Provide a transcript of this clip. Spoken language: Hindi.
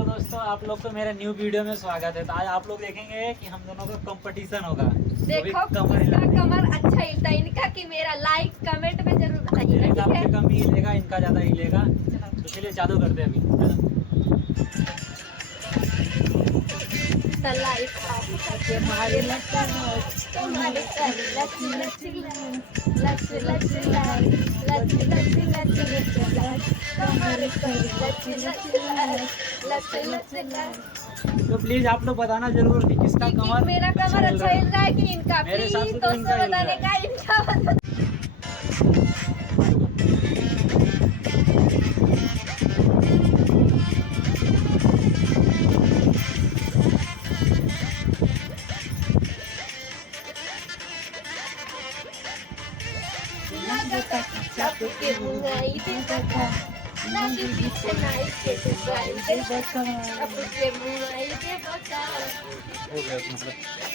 हेलो दोस्तों, आप लोग को मेरे न्यू वीडियो में स्वागत है। तो आज आप लोग देखेंगे कि हम दोनों का कंपटीशन होगा। देखो किसका कमर अच्छा हिलता है, इनका कि मेरा। लाइक कमेंट में जरूर बताइएगा, ठीक है? कम ही हिलेगा, इनका ज्यादा हिलेगा। तो चलिए चालू करते हैं अभी। तो प्लीज आप लोग बताना जरूर कि किसका कमर मेरा कमर अच्छा हिल रहा है कि इनका। मेरे हिसाब से प्लीज तो इनका दोस्तों हिल रहा बताने है। का इनका बता- सबके मुंगाई दे बता, ना भी पीछे नाई के दुआई दे बता, सबके मुंगाई दे बता। हो गया।